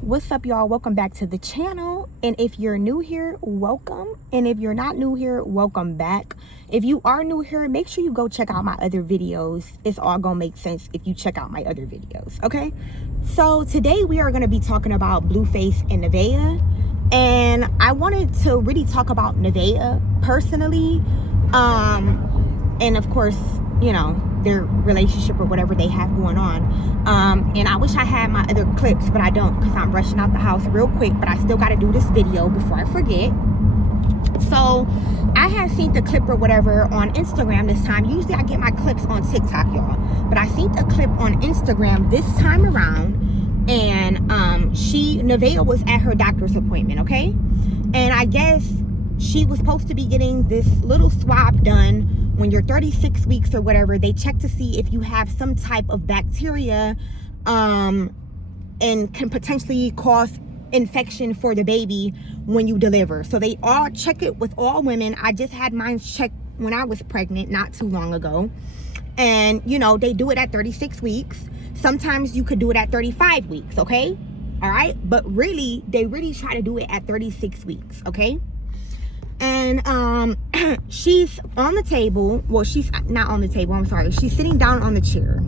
What's up, y'all? Welcome back to the channel. And if you're new here, welcome. And if you're not new here, welcome back. If you are new here, make sure you go check out my other videos. It's all gonna make sense if you check out my other videos, okay? So today we are gonna be talking about Blueface and Nevaeh. And I wanted to really talk about Nevaeh personally. And of course, you know, their relationship or whatever they have going on. And I wish I had my other clips, but I don't, because I'm rushing out the house real quick, but I still got to do this video before I forget. So I had seen the clip or whatever on Instagram this time. Usually I get my clips on TikTok, y'all, but I seen a clip on Instagram this time around. And Nevaeh was at her doctor's appointment, okay? And I guess she was supposed to be getting this little swab done when you're 36 weeks or whatever. They check to see if you have some type of bacteria and can potentially cause infection for the baby when you deliver. So they all check it with all women. I just had mine checked when I was pregnant not too long ago. And, you know, they do it at 36 weeks. Sometimes you could do it at 35 weeks, okay? All right? But really, they really try to do it at 36 weeks, okay? And she's on the table. Well, she's not on the table, I'm sorry. She's sitting down on the chair.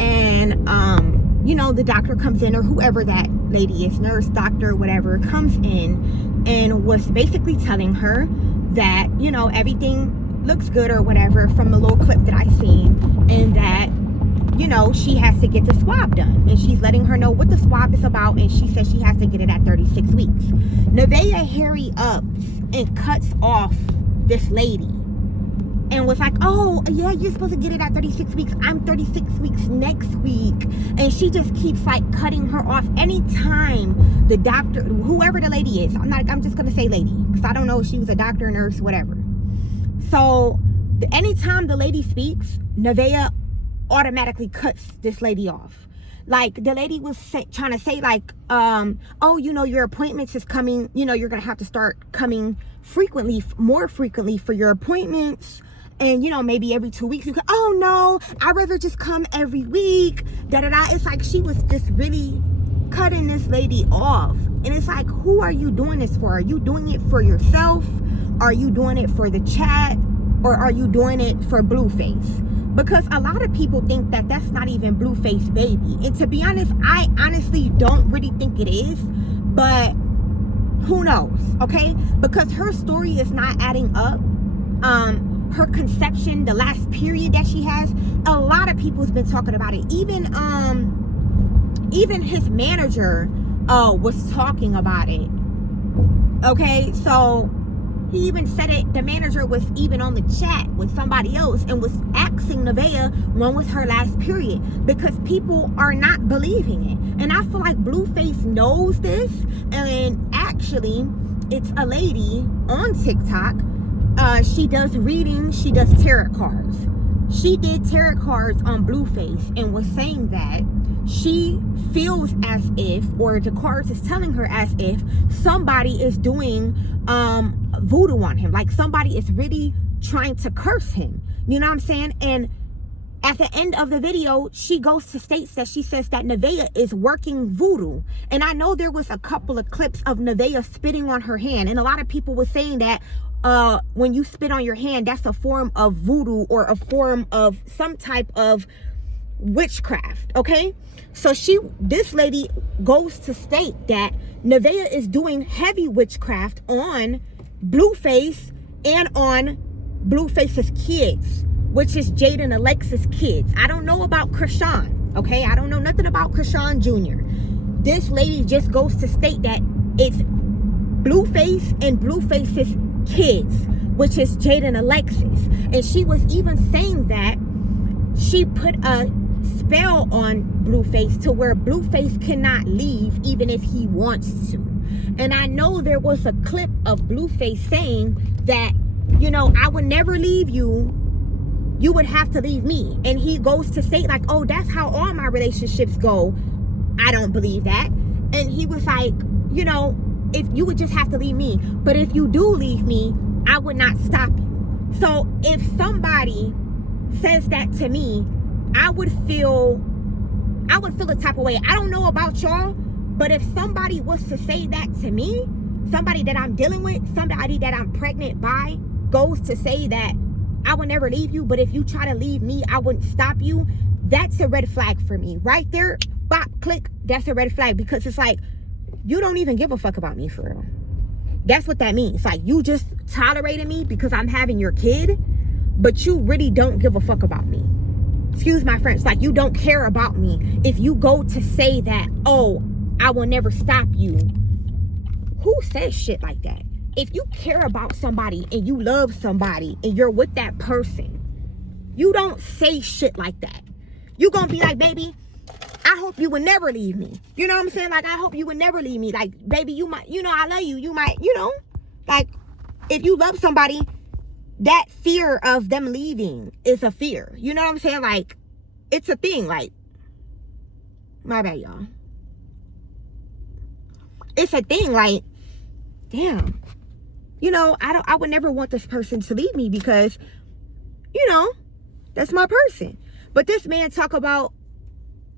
And, you know, the doctor comes in, or whoever that lady is, nurse, doctor, whatever, comes in and was basically telling her that, you know, everything looks good or whatever from the little clip that I seen. And that, you know, she has to get the swab done. And she's letting her know what the swab is about. And she says she has to get it at 36 weeks. Nevaeh hurry up and cuts off this lady. And was like, oh, yeah, you're supposed to get it at 36 weeks. I'm 36 weeks next week. And she just keeps, like, cutting her off. Anytime the doctor, whoever the lady is, I'm just going to say lady. Because I don't know if she was a doctor, nurse, whatever. So, anytime the lady speaks, Nevaeh automatically cuts this lady off. Like, the lady was trying to say, like, oh, you know, your appointments is coming, you know, you're gonna have to start coming frequently, more frequently for your appointments, and, you know, maybe every 2 weeks. You could, oh no, I'd rather just come every week, da-da-da. It's like she was just really cutting this lady off. And it's like, who are you doing this for? Are you doing it for yourself? Are you doing it for the chat? Or are you doing it for Blueface? Because a lot of people think that that's not even Blueface baby. And to be honest, I honestly don't really think it is. But who knows, okay? Because her story is not adding up. Her conception, the last period that she has, a lot of people has been talking about it. Even his manager was talking about it. Okay, so he even said it. The manager was even on the chat with somebody else and was asking Nevaeh when was her last period, because people are not believing it. And I feel like Blueface knows this. And actually, it's a lady on TikTok. She does readings. She does tarot cards. She did tarot cards on Blueface and was saying that she feels as if, or the cards is telling her as if, somebody is doing voodoo on him. Like somebody is really trying to curse him. You know what I'm saying? And at the end of the video, she goes to states that she says that Nevaeh is working voodoo. And I know there was a couple of clips of Nevaeh spitting on her hand. And a lot of people were saying that when you spit on your hand, that's a form of voodoo or a form of some type of witchcraft, okay? So this lady goes to state that Nevaeh is doing heavy witchcraft on Blueface and on Blueface's kids, which is Jade and Alexis' kids. I don't know about Krishan, okay? I don't know nothing about Krishan Jr. This lady just goes to state that it's Blueface and Blueface's kids, which is Jade and Alexis. And she was even saying that she put a spell on Blueface to where Blueface cannot leave even if he wants to. And I know there was a clip of Blueface saying that, you know, I would never leave you. You would have to leave me. And he goes to say like, oh, that's how all my relationships go. I don't believe that. And he was like, you know, if you would just have to leave me. But if you do leave me, I would not stop you. So if somebody says that to me, I would feel I would feel a type of way. I don't know about y'all, but if somebody was to say that to me, somebody that I'm dealing with, somebody that I'm pregnant by, goes to say that I would never leave you, but if you try to leave me, I wouldn't stop you, that's a red flag for me. Right there, bop, click, that's a red flag, because it's like, you don't even give a fuck about me for real. That's what that means. Like, you just tolerated me because I'm having your kid, but you really don't give a fuck about me. Excuse my French. Like, you don't care about me. If you go to say that, oh, I will never stop you. Who says shit like that? If you care about somebody and you love somebody and you're with that person, you don't say shit like that. You gonna be like, baby, I hope you would never leave me. You know what I'm saying? Like, I hope you would never leave me. Like, baby, you might, you know, I love you. You might, you know, like, if you love somebody, that fear of them leaving is a fear. You know what I'm saying? Like, it's a thing. Like, my bad, y'all. It's a thing. Like, damn. You know, I would never want this person to leave me because, you know, that's my person. But this man talk about,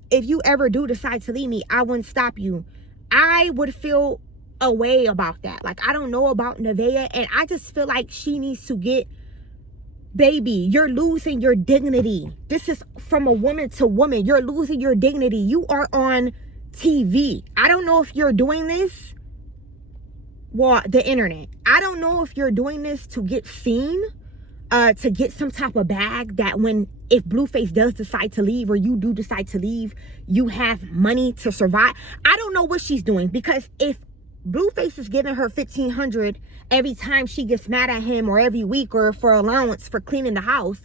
if you ever do decide to leave me, I wouldn't stop you. I would feel a way about that. Like, I don't know about Nevaeh, and I just feel like she needs to get, baby, you're losing your dignity. This is from a woman to woman. You're losing your dignity. You are on TV. I don't know if you're doing this, well, the internet. I don't know if you're doing this to get seen, to get some type of bag that if Blueface does decide to leave, or you do decide to leave, you have money to survive. I don't know what she's doing, because if Blueface is giving her $1,500 every time she gets mad at him, or every week, or for allowance for cleaning the house,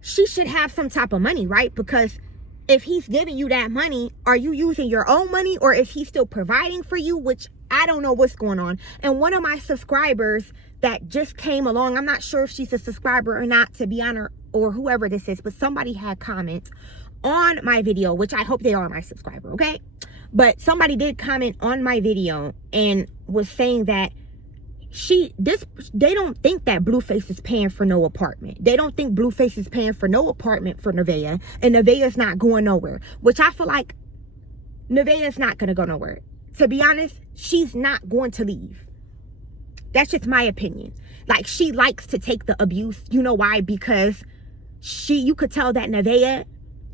she should have some type of money, right? Because if he's giving you that money, are you using your own money, or is he still providing for you? Which I don't know what's going on. And one of my subscribers that just came along, I'm not sure if she's a subscriber or not, to be honest, or whoever this is, but somebody had comments on my video, which I hope they are my subscriber, okay? But somebody did comment on my video and was saying that they don't think that Blueface is paying for no apartment. They don't think Blueface is paying for no apartment for Nevaeh, and Nevaeh's not going nowhere, which I feel like Nevaeh is not going to go nowhere. To be honest, she's not going to leave. That's just my opinion. Like, she likes to take the abuse. You know why? Because you could tell that Nevaeh,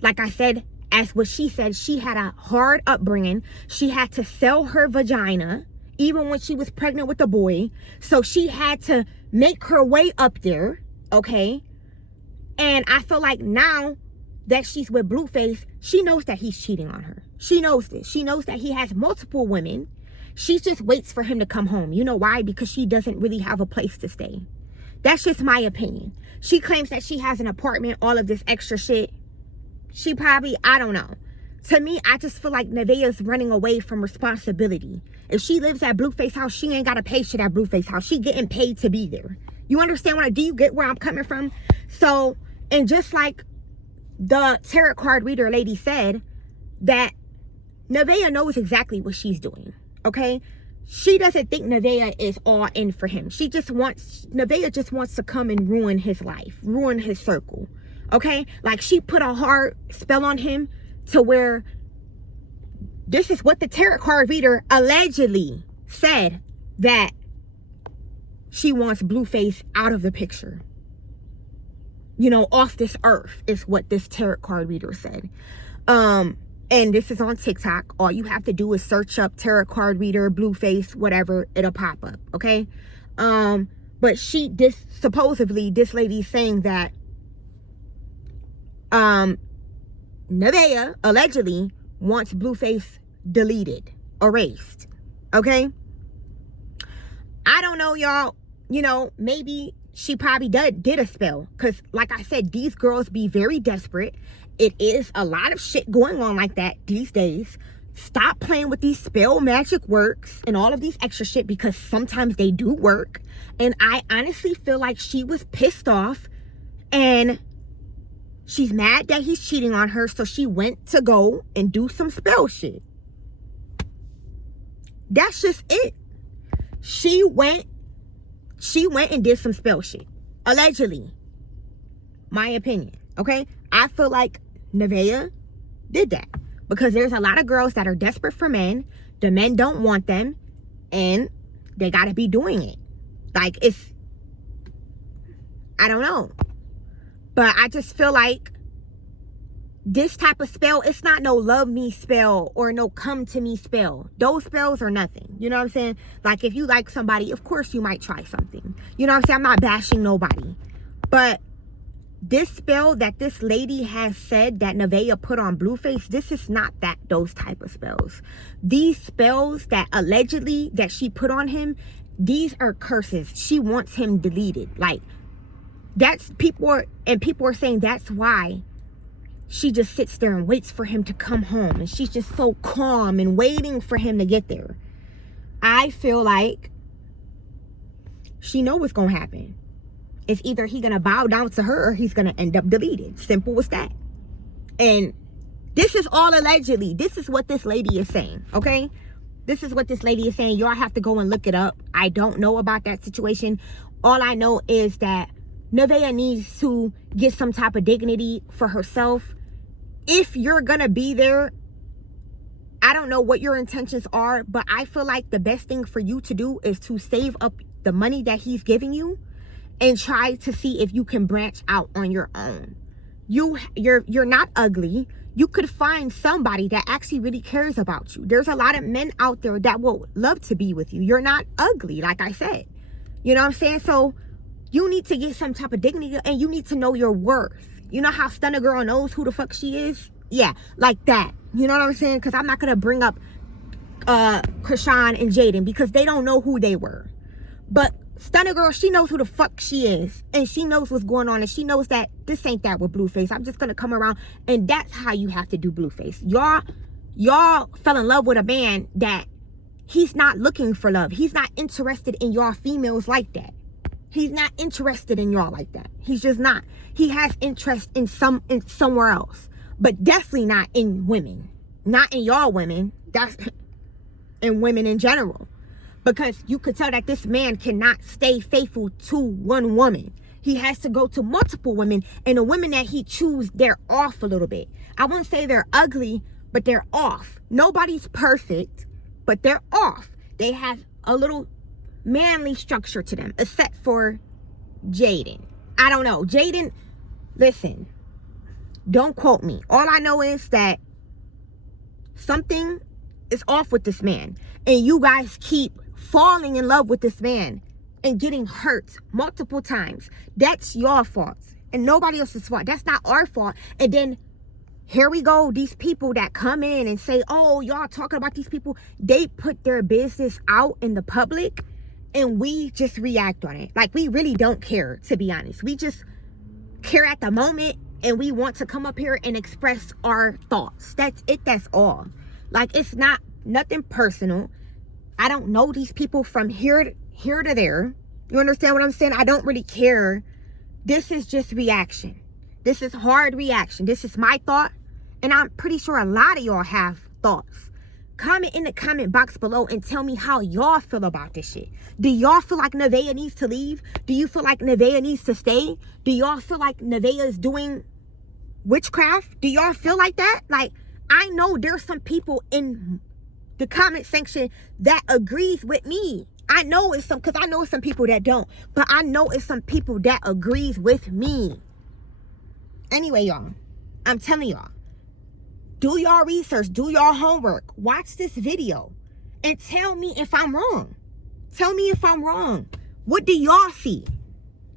like I said, as what she said, she had a hard upbringing. She had to sell her vagina, even when she was pregnant with a boy. So she had to make her way up there, okay? And I feel like now that she's with Blueface, she knows that he's cheating on her. She knows this. She knows that he has multiple women. She just waits for him to come home. You know why? Because she doesn't really have a place to stay. That's just my opinion. She claims that she has an apartment, all of this extra shit. She probably, I don't know. To me, I just feel like Nevaeh's running away from responsibility. If she lives at Blueface house, she ain't got to pay shit at Blueface house. She getting paid to be there. You understand do you get where I'm coming from? So, and just like the tarot card reader lady said, that Nevaeh knows exactly what she's doing, okay? She doesn't think Nevaeh is all in for him. Nevaeh just wants to come and ruin his life, ruin his circle, okay? Like, she put a hard spell on him to where, this is what the tarot card reader allegedly said, that she wants Blueface out of the picture. You know, off this earth is what this tarot card reader said. And this is on TikTok. All you have to do is search up tarot card reader, Blueface, whatever, it'll pop up, okay? But supposedly, this lady's saying that Nevaeh allegedly wants Blueface deleted, erased, okay? I don't know, y'all. You know, maybe she probably did a spell, because like I said, these girls be very desperate. It is a lot of shit going on like that these days. Stop playing with these spell magic works and all of these extra shit, because sometimes they do work. And I honestly feel like she was pissed off and she's mad that he's cheating on her, so she went to go and do some spell shit. That's just it. She went and did some spell shit, allegedly. My opinion, okay? I feel like Nevaeh did that. Because there's a lot of girls that are desperate for men. The men don't want them. And they got to be doing it. Like, it's, I don't know. But I just feel like this type of spell, it's not no love me spell or no come to me spell. Those spells are nothing. You know what I'm saying? Like, if you like somebody, of course you might try something. You know what I'm saying? I'm not bashing nobody. But this spell that this lady has said that Nevaeh put on Blueface, this is not those type of spells. These spells that allegedly that she put on him, these are curses. She wants him deleted. Like, that's people are saying that's why she just sits there and waits for him to come home, and she's just so calm and waiting for him to get there. I feel like she know what's gonna happen. It's either he gonna bow down to her or he's gonna end up deleted. Simple as that. And this is all allegedly. This is what this lady is saying, okay? This is what this lady is saying. Y'all have to go and look it up. I don't know about that situation. All I know is that Nevaeh needs to get some type of dignity for herself. If you're gonna be there, I don't know what your intentions are, but I feel like the best thing for you to do is to save up the money that he's giving you and try to see if you can branch out on your own. You're not ugly. You could find somebody that actually really cares about you. There's a lot of men out there that will love to be with you. You're not ugly, like I said. You know what I'm saying? So you need to get some type of dignity, and you need to know your worth. You know how Stunner Girl knows who the fuck she is? Yeah, like that. You know what I'm saying? Because I'm not going to bring up Krishan and Jaden because they don't know who they were. But Stunner Girl, she knows who the fuck she is. And she knows what's going on. And she knows that this ain't that with Blueface. I'm just going to come around. And that's how you have to do Blueface. Y'all fell in love with a man that he's not looking for love. He's not interested in y'all females like that. He's not interested in y'all like that. He's just not. He has interest in somewhere else, but definitely not in women. Not in y'all women. That's in women in general. Because you could tell that this man cannot stay faithful to one woman. He has to go to multiple women, and the women that he chooses, they're off a little bit. I wouldn't say they're ugly, but they're off. Nobody's perfect, but they're off. They have a little manly structure to them, except for Jaden. I don't know. Jaden, listen, don't quote me. All I know is that something is off with this man, and you guys keep falling in love with this man and getting hurt multiple times. That's your fault and nobody else's fault. That's not our fault. And then here we go, these people that come in and say, oh, y'all talking about these people, they put their business out in the public and we just react on it. Like, we really don't care, to be honest. We just care at the moment, and we want to come up here and express our thoughts. That's it. That's all. Like, it's not nothing personal. I don't know these people from here to there. You understand what I'm saying? I don't really care. This is just reaction. This is hard reaction. This is my thought, and I'm pretty sure a lot of y'all have thoughts. Comment in the comment box below and tell me how y'all feel about this shit. Do y'all feel like Nevaeh needs to leave? Do you feel like Nevaeh needs to stay? Do y'all feel like Nevaeh is doing witchcraft? Do y'all feel like that? Like, I know there's some people in the comment section that agrees with me. I know it's some, because I know some people that don't. But I know it's some people that agrees with me. Anyway, y'all, I'm telling y'all, do y'all research, do y'all homework, watch this video, and tell me if I'm wrong. Tell me if I'm wrong. What do y'all see?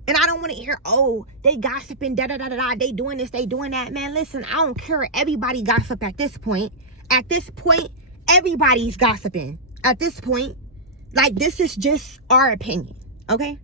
And I don't want to hear, oh, they gossiping, da-da-da-da-da, they doing this, they doing that. Man, listen, I don't care. Everybody gossip at this point. At this point, everybody's gossiping. At this point, like, this is just our opinion, okay?